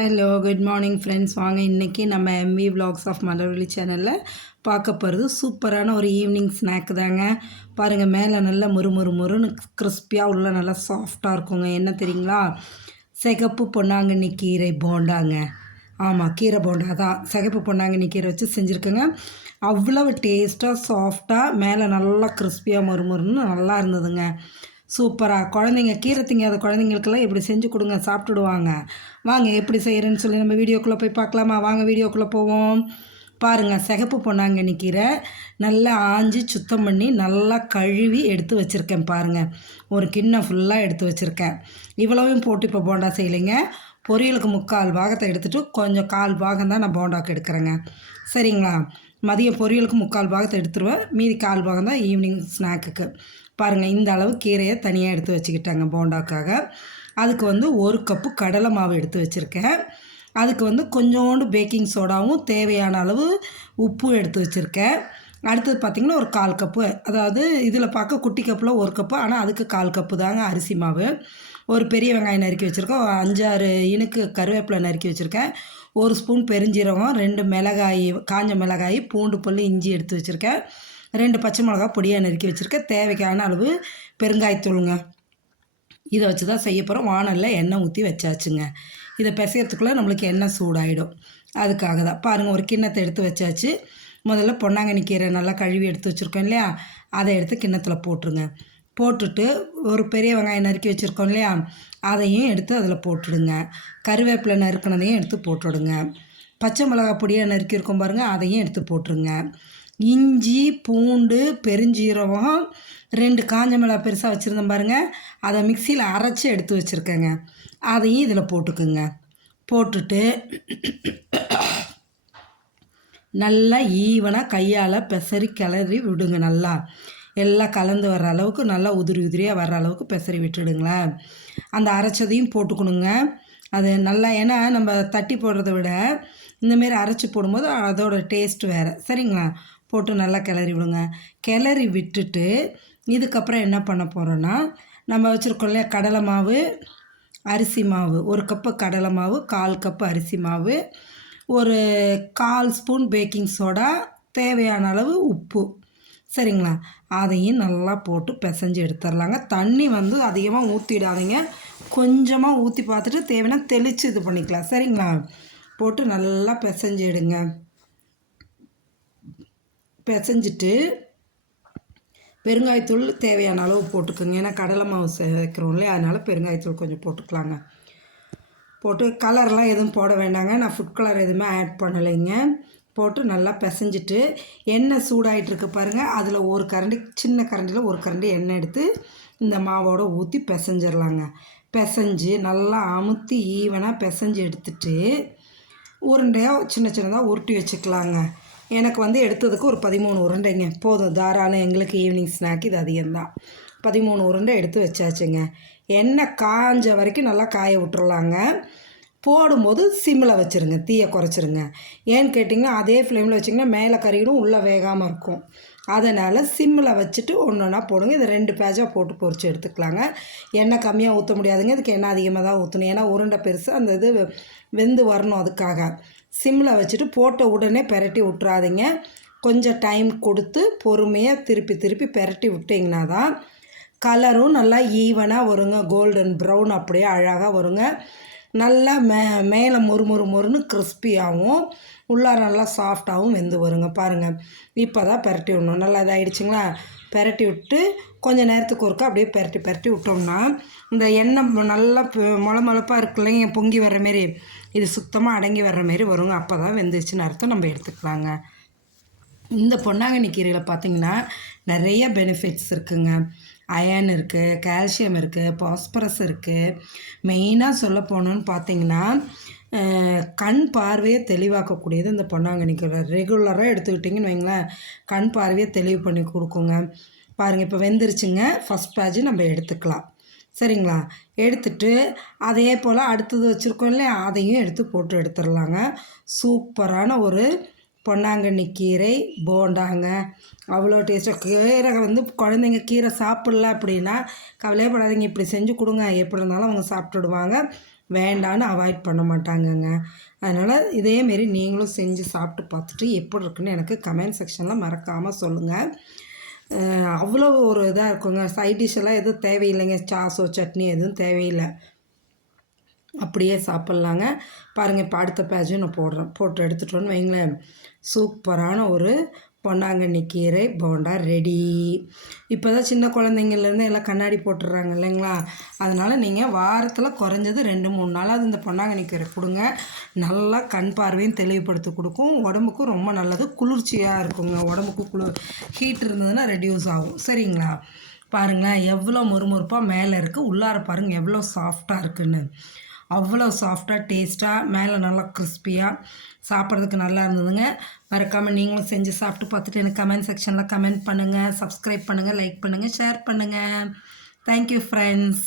Hello good morning friends. வாங்க இன்றைக்கி நம்ம எம்வி விலாக்ஸ் ஆஃப் மலர்விழி சேனலில் பார்க்க போகிறது சூப்பரான ஒரு ஈவினிங் ஸ்நாக்கு தாங்க. பாருங்கள், மேலே நல்லா முறுமுறுன்னு கிறிஸ்பியாக உள்ள நல்லா சாஃப்டாக இருக்குங்க. என்ன தெரியுங்களா? சிகப்பு பொன்னாங்கண்ணி கீரை போண்டாங்க. ஆமாம், கீரை போண்டா தான். சிகப்பு பொன்னாங்கண்ணி கீரை வச்சு செஞ்சுருக்கேங்க. அவ்வளவு டேஸ்ட்டாக சாஃப்டாக மேலே நல்லா கிறிஸ்பியாக முறுமுறுன்னு நல்லா இருந்ததுங்க. சூப்பராக குழந்தைங்க கீரை திங்காத குழந்தைங்களுக்கெல்லாம் இப்படி செஞ்சு கொடுங்க, சாப்பிட்டுடுவாங்க. வாங்க எப்படி செய்கிறேன்னு சொல்லி நம்ம வீடியோக்குள்ளே போய் பார்க்கலாமா? வாங்க வீடியோக்குள்ளே போவோம். பாருங்கள், சிகப்பு பொன்னாங்கண்ணி கீரை நல்லா ஆஞ்சி சுத்தம் பண்ணி நல்லா கழுவி எடுத்து வச்சுருக்கேன். பாருங்கள், ஒரு கிண்ணம் ஃபுல்லாக எடுத்து வச்சுருக்கேன். இவ்வளவும் போட்டு இப்போ போண்டா செய்யலைங்க. பொரியலுக்கு 3/4 பாகத்தை எடுத்துகிட்டு கொஞ்சம் 1/4 பாகம் தான் நான் போண்டாக்கு எடுக்கிறேங்க. சரிங்களா? மதியம் பொரியலுக்கு 3/4 பாகத்தை எடுத்துருவேன். மீதி 1/4 பாகம் தான் ஈவினிங் ஸ்நாக்குக்கு. பாருங்கள், இந்த அளவு கீரையை தனியாக எடுத்து வச்சுக்கிட்டாங்க போண்டாக்காக. அதுக்கு 1 கப்பு கடலை மாவு எடுத்து வச்சுருக்கேன். அதுக்கு கொஞ்சோண்டு பேக்கிங் சோடாவும் தேவையான அளவு உப்பும் எடுத்து வச்சுருக்கேன். அடுத்தது பார்த்திங்கன்னா ஒரு 1/4 கப்பு, அதாவது இதில் பார்க்க குட்டி கப்பில் 1 கப்பு, ஆனால் அதுக்கு 1/4 கப்பு தாங்க அரிசி மாவு. ஒரு பெரிய வெங்காயம் நறுக்கி வச்சுருக்கேன். 5-6 இனுக்கு கருவேப்பிலை நறுக்கி வச்சுருக்கேன். 1 ஸ்பூன் பெருஞ்சீரகம், 2 மிளகாய், காஞ்ச மிளகாய், பூண்டு பல், இஞ்சி எடுத்து வச்சுருக்கேன். 2 பச்சை மிளகா பொடியாக நறுக்கி வச்சுருக்கேன். தேவைக்கான அளவு பெருங்காயத்தூளுங்க. இதை வச்சு தான் செய்ய போகிறோம். வானலில் எண்ணெய் ஊற்றி வச்சாச்சுங்க. இதை பிசையறதுக்குள்ளே நம்மளுக்கு எண்ணெய் சூடாகிடும். அதுக்காக தான். பாருங்கள், ஒரு கிண்ணத்தை எடுத்து வச்சாச்சு. முதல்ல பொன்னாங்கண்ணி கீரை நல்லா கழுவி எடுத்து வச்சுருக்கோம் இல்லையா, அதை எடுத்து கிண்ணத்தில் போட்டுருங்க. போட்டுட்டு ஒரு பெரிய வெங்காயம் நறுக்கி வச்சுருக்கோம் இல்லையா, அதையும் எடுத்து அதில் போட்டுடுங்க. கருவேப்பிலை நறுக்கினதையும் எடுத்து போட்டுவிடுங்க. பச்சை மிளகா பொடியாக நறுக்கியிருக்கோம் பாருங்கள், அதையும் எடுத்து போட்டுருங்க. இஞ்சி, பூண்டு, பெருஞ்சீரகம், 2 காஞ்ச மிளகா பெருசாக வச்சுருந்தேன் பாருங்கள், அதை மிக்சியில் அரைச்சி எடுத்து வச்சுருக்கேங்க. அதையும் இதில் போட்டுக்குங்க. போட்டுட்டு நல்லா ஈவனாக கையால் பெசரி கிளறி விடுங்க. நல்லா எல்லாம் கலந்து வர்ற அளவுக்கு, நல்லா உதிரியாக வர்ற அளவுக்கு பெசரி விட்டுடுங்களேன். அந்த அரைச்சதையும் போட்டுக்கணுங்க. அது நல்லா, ஏன்னா நம்ம தட்டி போடுறத விட இந்தமாரி அரைச்சி போடும்போது அதோட டேஸ்ட் வேறு. சரிங்களா? போட்டு நல்லா கிளறி விடுங்க. கிளறி விட்டுட்டு இதுக்கப்புறம் என்ன பண்ண போகிறோன்னா, நம்ம வச்சுருக்கோம் இல்லையா கடலை மாவு, அரிசி மாவு, 1 கப்பு கடலை மாவு, 1/4 கப்பு அரிசி மாவு, ஒரு 1/4 ஸ்பூன் பேக்கிங் சோடா, தேவையான அளவு உப்பு. சரிங்களா? அதையும் நல்லா போட்டு பிசைஞ்சு எடுத்துடலாங்க. தண்ணி அதிகமாக ஊற்றிடாதீங்க. கொஞ்சமாக ஊற்றி பார்த்துட்டு தேவைன்னா தெளித்து இது பண்ணிக்கலாம். சரிங்களா? போட்டு நல்லா பிசைஞ்சு எடுங்க. பிசைஞ்சிட்டு பெருங்காயத்தூள் தேவையான அளவு போட்டுக்கோங்க. ஏன்னா கடலை மாவு சேர்க்குறோம் இல்லையா, அதனால் பெருங்காயத்தூள் கொஞ்சம் போட்டுக்கலாங்க. போட்டு கலர்லாம் எதுவும் போட வேண்டாங்க. நான் ஃபுட் கலர் எதுவுமே ஆட் பண்ணலைங்க. போட்டு நல்லா பிசைஞ்சிட்டு எண்ணெய் சூடாகிட்டுருக்கு பாருங்கள், அதில் ஒரு கரண்டி, சின்ன கரண்டியில் 1 கரண்டி எண்ணெய் எடுத்து இந்த மாவோடு ஊற்றி பிசைஞ்சிடலாங்க. பிசைஞ்சு நல்லா அமுத்தி ஈவனாக பிசைஞ்சு எடுத்துட்டு உருண்டையாக சின்னதாக உருட்டி வச்சுக்கலாங்க. எனக்கு எடுத்ததுக்கு ஒரு 13 உருண்டைங்க போதும். தாராளம், எங்களுக்கு ஈவினிங் ஸ்நாக் இது அதிகம்தான். 13 உருண்டை எடுத்து வச்சாச்சுங்க. எண்ணெய் காஞ்ச வரைக்கும் நல்லா காய விட்டுறலாங்க. போடும்போது சிம்மில் வச்சுருங்க, தீயை குறைச்சிருங்க. ஏன்னு கேட்டிங்கன்னா, அதே ஃப்ளேமில் வச்சிங்கன்னா மேலே கறியிடும், உள்ளே வேகாமல் இருக்கும். அதனால் சிம்மில் வச்சுட்டு ஒன்றா போடுங்க. இதை 2 பேட்சாக போட்டு பொரித்து எடுத்துக்கலாங்க. எண்ணெய் கம்மியாக ஊற்ற முடியாதுங்க, இதுக்கு எண்ணெய் அதிகமாக தான் ஊற்றணும். ஏன்னா உருண்டை பெருசு, அந்த இது வெந்து வரணும். அதுக்காக சிம்மில் வச்சுட்டு போட்ட உடனே பெரட்டி விட்றாதீங்க. கொஞ்சம் டைம் கொடுத்து பொறுமையாக திருப்பி பெரட்டி விட்டிங்கன்னா தான் கலரும் நல்லா ஈவனாக வருங்க. கோல்டன் ப்ரௌன் அப்படியே அழகாக வருங்க. நல்லா மேலே மொறுன்னு கிறிஸ்பியாகவும் உள்ளார நல்லா சாஃப்டாகவும் வெந்து வருங்க. பாருங்கள், இப்போ தான் பெரட்டி விடணும். நல்லா இதாகிடுச்சிங்களா? பெரட்டி விட்டு கொஞ்சம் நேரத்துக்கு ஒருக்கா அப்படியே பெரட்டி விட்டோம்னா இந்த எண்ணெய் நல்லா முளப்பாக இருக்குல்லைங்க, பொங்கி வர்ற மாரி, இது சுத்தமாக அடங்கி வர்ற மாரி வருங்க. அப்போ தான் வெந்துருச்சுன்னு அர்த்தம். நம்ம எடுத்துக்கலாங்க. இந்த பொன்னாங்கண்ணி கீரையில் பார்த்திங்கன்னா நிறைய பெனிஃபிட்ஸ் இருக்குங்க. அயர்ன் இருக்குது, கால்சியம் இருக்குது, பாஸ்பரஸ் இருக்குது. மெயினாக சொல்ல போனோன்னு பார்த்திங்கன்னா, கண் பார்வையை தெளிவாக்கக்கூடியது இந்த பொன்னாங்கண்ணி கீரை. ரெகுலராக எடுத்துக்கிட்டிங்கன்னு வைங்களேன், கண் பார்வையை தெளிவு பண்ணி கொடுக்குங்க. பாருங்கள், இப்போ வெந்துருச்சுங்க. ஃபஸ்ட் பேட்ச் நம்ம எடுத்துக்கலாம். சரிங்களா? எடுத்துட்டு அதே போல் அடுத்தது வச்சுருக்கோம் இல்லையா, அதையும் எடுத்து போட்டு எடுத்துடலாங்க. சூப்பரான ஒரு பொன்னாங்கண்ணி கீரை போண்டாங்க. அவ்வளோ டேஸ்ட்டாக. கீரை குழந்தைங்க கீரை சாப்பிட்ல அப்படின்னா கவலையப்படாதீங்க, இப்படி செஞ்சு கொடுங்க. எப்படி இருந்தாலும் அவங்க சாப்பிட்டுடுவாங்க. வேண்டான்னு அவாய்ட் பண்ண மாட்டாங்கங்க. அதனால் இதேமாரி நீங்களும் செஞ்சு சாப்பிட்டு பார்த்துட்டு எப்படி இருக்குன்னு எனக்கு கமெண்ட் செக்ஷனில் மறக்காமல் சொல்லுங்கள். அவ்வளோ ஒரு இதாக இருக்குங்க. சைட் டிஷ் எல்லாம் எதுவும் தேவையில்லைங்க. சாஸோ சட்னி எதுவும் தேவையில்லை. அப்படியே சாப்பிட்லாங்க. பாருங்கள், இப்போ அடுத்த பேஜும் நான் போட்டு எடுத்துட்டோன்னு வைங்களேன், சூப்பரான ஒரு பொன்னாங்கண்ணி கீரை போண்டா ரெடி. இப்போ தான் சின்ன குழந்தைங்கள்லேருந்து எல்லாம் கண்ணாடி போட்டுடுறாங்க இல்லைங்களா? அதனால் நீங்கள் வாரத்தில் குறைஞ்சது 2-3 நாளாவது இந்த பொன்னாங்கண்ணி கீரை கொடுங்க. நல்லா கண் பார்வையும் தெளிவுபடுத்தி கொடுக்கும். உடம்புக்கும் ரொம்ப நல்லது. குளிர்ச்சியாக இருக்குங்க. உடம்புக்கு ஹீட் இருந்ததுன்னா ரெடியூஸ் ஆகும். சரிங்களா? பாருங்களேன் எவ்வளோ மொறுமொறுப்பாக மேலே இருக்குது. உள்ளார பாருங்கள் எவ்வளோ சாஃப்டாக இருக்குன்னு. அவ்வளோ சாஃப்டாக டேஸ்ட்டாக மேலே நல்லா கிறிஸ்பியாக சாப்பிட்றதுக்கு நல்லா இருந்ததுங்க. மறக்காமல் நீங்களும் செஞ்சு சாப்பிட்டு பார்த்துட்டு எனக்கு கமெண்ட் செக்ஷனில் கமெண்ட் பண்ணுங்கள், சப்ஸ்கிரைப் பண்ணுங்கள், லைக் பண்ணுங்கள், ஷேர் பண்ணுங்கள். Thank you friends.